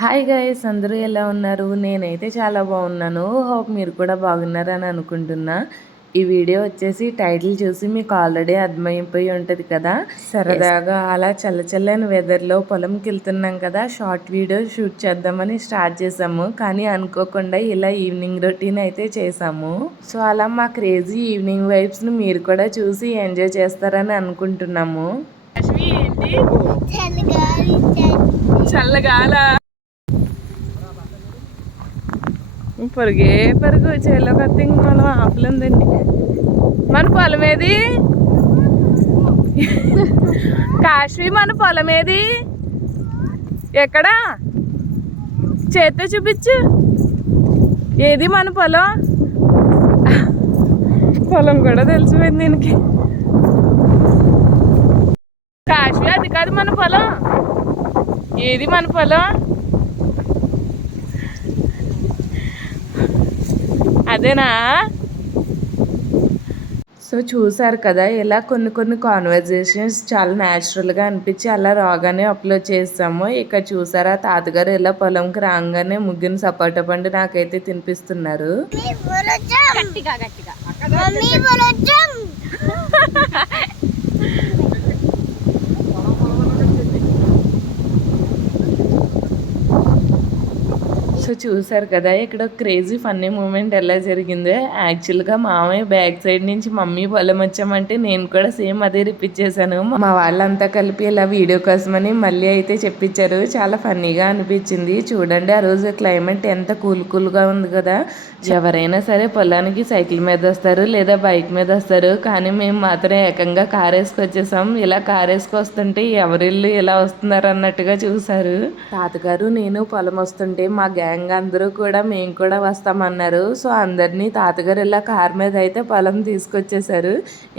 Hi guys, అందరూ ఎలా ఉన్నారు? నేనైతే చాలా బాగున్నాను. హోప్ మీరు కూడా బాగున్నారని అనుకుంటున్నా. ఈ వీడియో వచ్చేసి టైటిల్ చూసి మీకు ఆల్రెడీ అర్థమైపోయి ఉంటుంది కదా. సరదాగా అలా చల్లచల్లని వెదర్లో పొలంకి వెళ్తున్నాం కదా, షార్ట్ వీడియో షూట్ చేద్దామని స్టార్ట్ చేసాము. కానీ అనుకోకుండా ఇలా ఈవినింగ్ రొటీన్ అయితే చేసాము. సో అలా మా క్రేజీ ఈవినింగ్ వైబ్స్ని మీరు కూడా చూసి ఎంజాయ్ చేస్తారని అనుకుంటున్నాము. చల్లగాల పొరుగే పరుగు చేలో కత్తింగ్ మనం ఆపలేదండి. మన పొలం ఏది? కాశ్వి, మన పొలం ఏది? ఎక్కడా? చేత్తో చూపించు. ఏది మన పొలం? పొలం కూడా తెలిసిపోయింది దీనికి. కాశ్వి, అది కాదు మన పొలం. ఏది మన పొలం? అదేనా? సో చూసారు కదా, ఇలా కొన్ని కాన్వర్జేషన్స్ చాలా న్యాచురల్గా అనిపించి అలా రాగానే అప్లోడ్ చేస్తాము. ఇక్కడ చూసారా, తాతగారు ఇలా పొలంకి రాగానే ముగ్గురు సపోటా పండు నాకైతే తినిపిస్తున్నారు. సో చూసారు కదా, ఇక్కడ క్రేజీ ఫన్నీ మూమెంట్ ఎలా జరిగిందో. యాక్చువల్గా మామయ్య బ్యాక్ సైడ్ నుంచి మమ్మీ పొలం వచ్చామంటే నేను కూడా సేమ్ అదే రిపీట్ చేశాను. మా వాళ్ళంతా కలిపి ఇలా వీడియో కోసమని మళ్ళీ అయితే చెప్పించారు. చాలా ఫన్నీగా అనిపించింది. చూడండి, ఆ రోజు క్లైమేట్ ఎంత కూల్గా ఉంది కదా. ఎవరైనా సరే పొలానికి సైకిల్ మీద వస్తారు లేదా బైక్ మీద వస్తారు, కానీ మేము మాత్రం ఏకంగా కార్ వేసుకొచ్చేసాం. ఇలా కార్ వేసుకొస్తుంటే ఎవరిల్లు ఇలా వస్తున్నారు అన్నట్టుగా చూసారు. తాతగారు నేను పొలం వస్తుంటే మా గ్యాంగ్ అందరూ కూడా మేము కూడా వస్తామన్నారు. సో అందరినీ తాతగారు ఇలా కార్ మీద అయితే పొలం తీసుకొచ్చేసారు.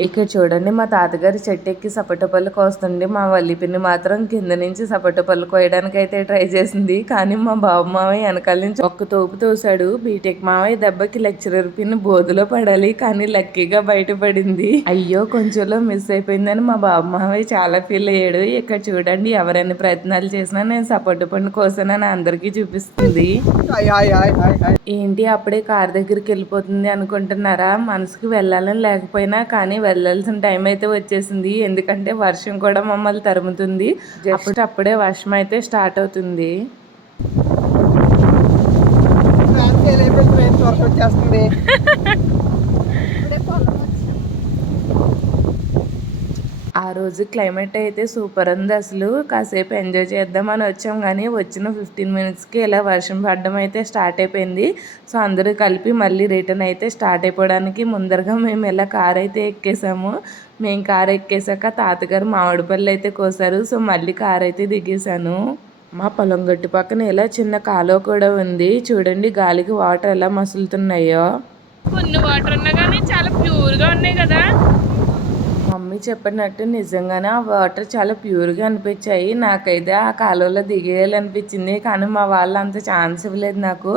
ఇక్కడ చూడండి, మా తాతగారు చెట్టు ఎక్కి సపోటా పళ్ళు కోస్తుండే మా వల్లి పిన్ని మాత్రం కింద నుంచి సపోటా పళ్ళు కోయడానికి అయితే ట్రై చేసింది. కానీ మా బాబు మావయ్య వెనకాల నుంచి ఒక్క తోపు తోసాడు. బీటెక్ మావయ్య దెబ్బకి లెక్చరర్ పిన్ బోధులో పడాలి, కానీ లక్కీగా బయటపడింది. అయ్యో కొంచెంలో మిస్ అయిపోయిందని మా బాబు మావయ్య చాలా ఫీల్ అయ్యాడు. ఇక్కడ చూడండి, ఎవరైనా ప్రయత్నాలు చేసినా నేను సపోటా పండు కోసానని అందరికీ చూపిస్తుంది. ఏంటి అప్పుడే కార్ దగ్గరికి వెళ్ళిపోతుంది అనుకుంటున్నారా? మనసుకు వెళ్ళాలని లేకపోయినా కానీ వెళ్ళాల్సిన టైం అయితే వచ్చేసింది. ఎందుకంటే వర్షం కూడా మమ్మల్ని తరుముతుంది. జస్ట్ అప్పుడే వర్షం అయితే స్టార్ట్ అవుతుంది. ఆ రోజు క్లైమేట్ అయితే సూపర్ ఉంది. అసలు కాసేపు ఎంజాయ్ చేద్దామని వచ్చాం, కానీ వచ్చిన 15 మినిట్స్కి ఇలా వర్షం పడడం అయితే స్టార్ట్ అయిపోయింది. సో అందరూ కలిపి మళ్ళీ రిటర్న్ అయితే స్టార్ట్ అయిపోవడానికి ముందరగా మేము ఇలా కార్ అయితే ఎక్కేసాము. మేము కార్ ఎక్కేసాక తాతగారు మామిడి పళ్ళు అయితే కోసారు. సో మళ్ళీ కార్ అయితే దిగేసాను. మా పొలం గట్టు పక్కన ఇలా చిన్న కాలువ కూడా ఉంది. చూడండి, గాలికి వాటర్ ఎలా మసులుతున్నాయో. కొన్ని వాటర్ ఉన్నా కానీ చాలా ప్యూర్గా ఉన్నాయి కదా. మమ్మీ చెప్పినట్టు నిజంగానే ఆ వాటర్ చాలా ప్యూర్గా అనిపించాయి. నాకైతే ఆ కాలువలో దిగేయాలనిపించింది, కానీ మా వాళ్ళు అంత ఛాన్స్ ఇవ్వలేదు నాకు.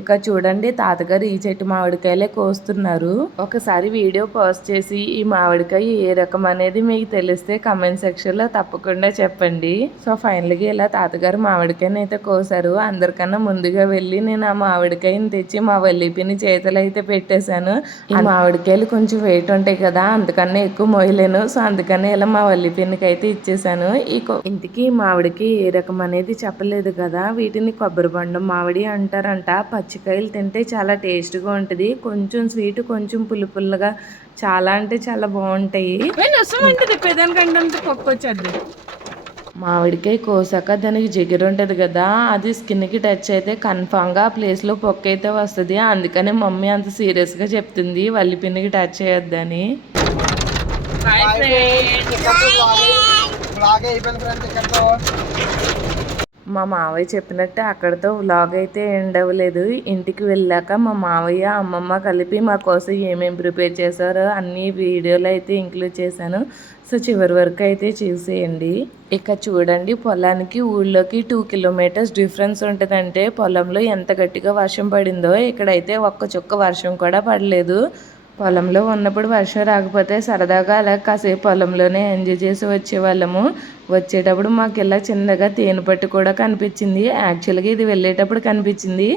ఇక చూడండి, తాతగారు ఈ చెట్టు మామిడికాయలే కోస్తున్నారు. ఒకసారి వీడియో పోస్ట్ చేసి ఈ మామిడికాయ ఏ రకం అనేది మీకు తెలిస్తే కమెంట్ సెక్షన్లో తప్పకుండా చెప్పండి. సో ఫైనల్గా ఇలా తాతగారు మామిడికాయని అయితే కోసారు. అందరికన్నా ముందుగా వెళ్ళి నేను ఆ మామిడికాయని తెచ్చి మా వల్లిపిని చేతులు అయితే పెట్టేశాను. ఈ మామిడికాయలు కొంచెం వెయిట్ ఉంటాయి కదా, అందుకన్నా ఎక్కువ మొయ్యలేను. సో అందుకని ఇలా మా వల్లి పిన్నికి అయితే ఇచ్చేసాను. ఇంటికి మామిడికి ఏ రకం అనేది చెప్పలేదు కదా. వీటిని కొబ్బరి బండం మామిడి అంటారంట. పచ్చికాయలు తింటే చాలా టేస్ట్గా ఉంటుంది. కొంచెం స్వీట్, కొంచెం పులుపుల్లగా, చాలా అంటే చాలా బాగుంటాయి. మామిడికాయ కోసాక దానికి జిగురు ఉంటుంది కదా, అది స్కిన్కి టచ్ అయితే కన్ఫామ్గా ఆ ప్లేస్లో పొక్కు అయితే వస్తుంది. అందుకనే మమ్మీ అంత సీరియస్గా చెప్తుంది వల్లి పిన్నికి టచ్ చేయొద్దని. మా మావయ్య చెప్పినట్టు అక్కడితో వ్లాగ్ అయితే ఎండ్ అవ్వలేదు. ఇంటికి వెళ్ళాక మా మావయ్య అమ్మమ్మ కలిపి మా కోసం ఏమేమి ప్రిపేర్ చేశారో అన్ని వీడియోలు అయితే ఇంక్లూడ్ చేశాను. సో చివరి వరకు అయితే చూసేయండి. ఇక చూడండి, పొలానికి ఊళ్ళోకి 2 కిలోమీటర్స్ డిఫరెన్స్ ఉంటుందంటే పొలంలో ఎంత గట్టిగా వర్షం పడిందో. ఇక్కడైతే ఒక్క చుక్క వర్షం కూడా పడలేదు. పొలంలో ఉన్నప్పుడు వర్షం రాకపోతే సరదాగా అలా కాసేపు పొలంలోనే ఎంజాయ్ చేసి వచ్చేవాళ్ళము. వచ్చేటప్పుడు మాకు ఇలా చిన్నగా తేనె పట్టు కూడా కనిపించింది. యాక్చువల్గా ఇది వెళ్ళేటప్పుడు కనిపించింది,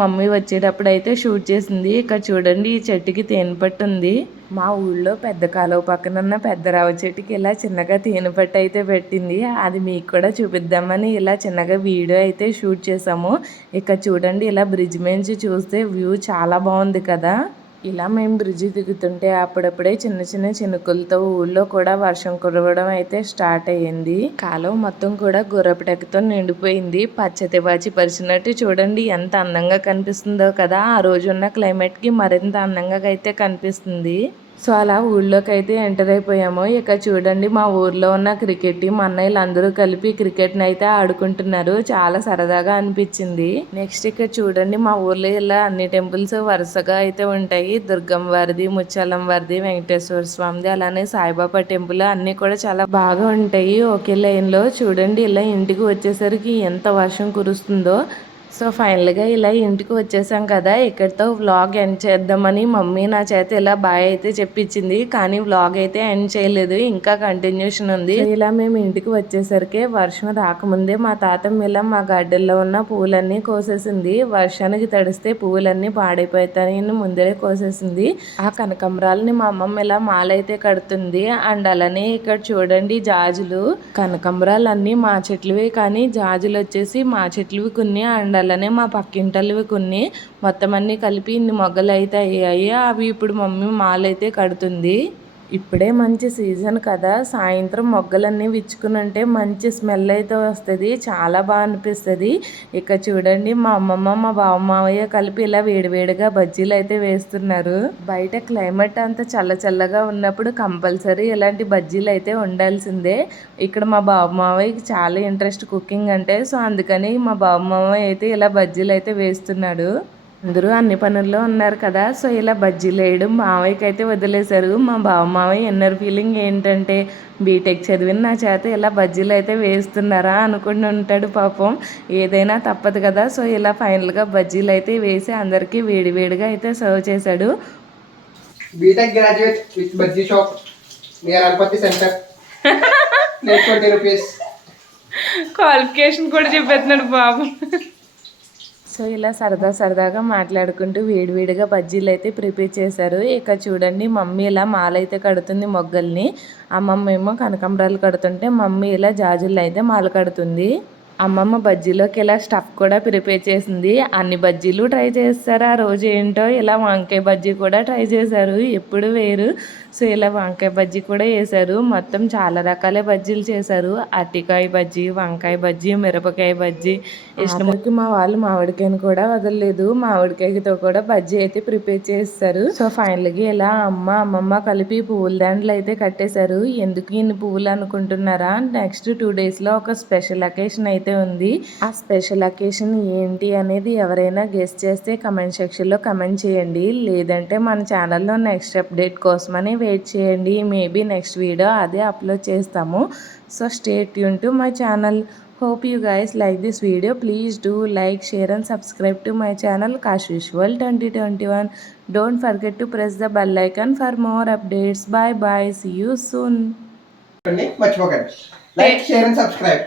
మమ్మీ వచ్చేటప్పుడు అయితే షూట్ చేసింది. ఇక్కడ చూడండి, ఈ చెట్టుకి తేనె పట్టు ఉంది. మా ఊళ్ళో పెద్ద కాలువ పక్కన ఉన్న పెద్ద రావి చెట్టుకి ఇలా చిన్నగా తేనె పట్టు అయితే పెట్టింది. అది మీకు కూడా చూపిద్దామని ఇలా చిన్నగా వీడియో అయితే షూట్ చేసాము. ఇక్కడ చూడండి, ఇలా బ్రిడ్జ్ నుంచి చూస్తే వ్యూ చాలా బాగుంది కదా. ఇలా మేము బ్రిడ్జ్ దిగుతుంటే అప్పుడప్పుడే చిన్న చిన్న చినుకులతో ఊళ్ళో కూడా వర్షం కురవడం అయితే స్టార్ట్ అయ్యింది. కాలువ మొత్తం కూడా గుర్రపటెక్కతో నిండిపోయింది. పచ్చతివాచి పరిచినట్టు చూడండి ఎంత అందంగా కనిపిస్తుందో కదా. ఆ రోజున్న క్లైమేట్కి మరింత అందంగా అయితే కనిపిస్తుంది. సో అలా ఊళ్ళోకి అయితే ఎంటర్ అయిపోయాము. ఇక చూడండి, మా ఊర్లో ఉన్న క్రికెట్ టీం అన్నయ్యలు అందరూ కలిపి క్రికెట్ని అయితే ఆడుకుంటున్నారు. చాలా సరదాగా అనిపించింది. నెక్స్ట్ ఇక్కడ చూడండి, మా ఊర్లో ఇలా అన్ని టెంపుల్స్ వరుసగా అయితే ఉంటాయి. దుర్గమ్మ వారిది, ముచ్చాలం వారిది, వెంకటేశ్వర స్వామిది, అలానే సాయిబాబా టెంపుల్ అన్నీ కూడా చాలా బాగా ఉంటాయి ఒకే లైన్లో. చూడండి, ఇలా ఇంటికి వచ్చేసరికి ఎంత వర్షం కురుస్తుందో. సో ఫైనల్గా ఇలా ఇంటికి వచ్చేసాం కదా. ఇక్కడితో వ్లాగ్ ఎండ్ చేద్దామని మమ్మీ నా చేత ఇలా బాయ్ అయితే చెప్పించింది. కానీ వ్లాగ్ అయితే ఎండ్ చేయలేదు, ఇంకా కంటిన్యూషన్ ఉంది. ఇలా మేము ఇంటికి వచ్చేసరికి వర్షం రాకముందే మా తాతమ్మ ఇలా మా గార్డెన్లో ఉన్న పువ్వులన్నీ కోసేసింది. వర్షానికి తడిస్తే పువ్వులన్నీ పాడైపోతాయని ముందే కోసేసింది. ఆ కనకంబరాలని మా అమ్మమ్మ ఇలా మాలైతే కడుతుంది. అండ్ అలానే ఇక్కడ చూడండి, జాజులు, కనకంబరాలన్నీ మా చెట్లువి, కానీ జాజులు వచ్చేసి మా చెట్లువి కొన్ని, అండ్ అలానే మా పక్కింటల్వి కొన్ని. మొత్తం అన్నీ కలిపి ఇన్ని మొగ్గలు అయితే అయ్యాయి. అవి ఇప్పుడు మమ్మీ మాలైతే కడుతుంది. ఇప్పుడే మంచి సీజన్ కదా, సాయంత్రం మొగ్గలన్నీ విచ్చుకుని ఉంటే మంచి స్మెల్ అయితే వస్తుంది, చాలా బాగా అనిపిస్తుంది. ఇక చూడండి, మా అమ్మమ్మ మా బావ మావయ్య కలిపి ఇలా వేడివేడిగా బజ్జీలు అయితే వేస్తున్నారు. బయట క్లైమేట్ అంతా చల్లగా ఉన్నప్పుడు కంపల్సరీ ఇలాంటి బజ్జీలు అయితే ఉండాల్సిందే. ఇక్కడ మా బావ మావయ్యకి చాలా ఇంట్రెస్ట్ కుకింగ్ అంటే, సో అందుకని మా బావ మావయ్య అయితే ఇలా బజ్జీలు అయితే వేస్తున్నాడు. అందరూ అన్ని పనుల్లో ఉన్నారు కదా, సో ఇలా బజ్జీలు వేయడం మావయ్యకి అయితే వదిలేశారు. మా బావ మావయ్య ఇన్నర్ ఫీలింగ్ ఏంటంటే, బీటెక్ చదివిన నా చేత ఇలా బజ్జీలు అయితే వేస్తున్నారా అనుకుని ఉంటాడు పాపం. ఏదైనా తప్పదు కదా. సో ఇలా ఫైనల్గా బజ్జీలు అయితే వేసి అందరికీ వేడివేడిగా అయితే సర్వ్ చేశాడు. BTech graduate with bajji shop near అల్పతి సెంటర్, 20 రూపీస్. క్వాలిఫికేషన్ కూడా చెప్పేస్తున్నాడు బాబు. సో ఇలా సరదాగా మాట్లాడుకుంటూ వేడివేడిగా బజ్జీలు అయితే ప్రిపేర్ చేశారు. ఇక చూడండి, మమ్మీ ఇలా మాలైతే కడుతుంది మొగ్గల్ని, అమ్మమ్మ ఏమో కనకాంబరాలు కడుతుంటే మమ్మీ ఇలా జాజులు అయితే మాల కడుతుంది. అమ్మమ్మ బజ్జీలోకి ఇలా స్టఫ్ కూడా ప్రిపేర్ చేసింది. అన్ని బజ్జీలు ట్రై చేస్తారు ఆ రోజు. ఏంటో ఇలా వంకాయ బజ్జీ కూడా ట్రై చేశారు, ఎప్పుడు వేరు. సో ఇలా వంకాయ బజ్జీ కూడా వేశారు. మొత్తం చాలా రకాల బజ్జీలు చేశారు. అరటికాయ బజ్జీ, వంకాయ బజ్జీ, మిరపకాయ బజ్జీ. ఇష్టమకి మా వాళ్ళు మామిడికాయని కూడా వదలలేదు, మామిడికాయతో కూడా బజ్జీ అయితే ప్రిపేర్ చేస్తారు. సో ఫైనల్గా ఇలా అమ్మమ్మ కలిపి పువ్వుల దండలు అయితే కట్టేశారు. ఎందుకు ఇన్ని పువ్వులు అనుకుంటున్నారా, నెక్స్ట్ 2 డేస్లో ఒక స్పెషల్ అకేషన్ అయితే ఉంది. ఆ స్పెషల్ అకేషన్ ఏంటి అనేది ఎవరైనా గెస్ చేస్తే కమెంట్ సెక్షన్లో కమెంట్ చేయండి. లేదంటే మన ఛానల్లో నెక్స్ట్ అప్డేట్ కోసమని వెయిట్ చేయండి. మేబీ నెక్స్ట్ వీడియో అదే అప్లోడ్ చేస్తాము. So stay tune to my channel. Hope you guys like this video. Please do like, share and subscribe to my channel Kashvisual 2021. Don't forget to press the bell icon for more updates. Bye bye. See you soon. మర్చిపోకండి, like, share and subscribe.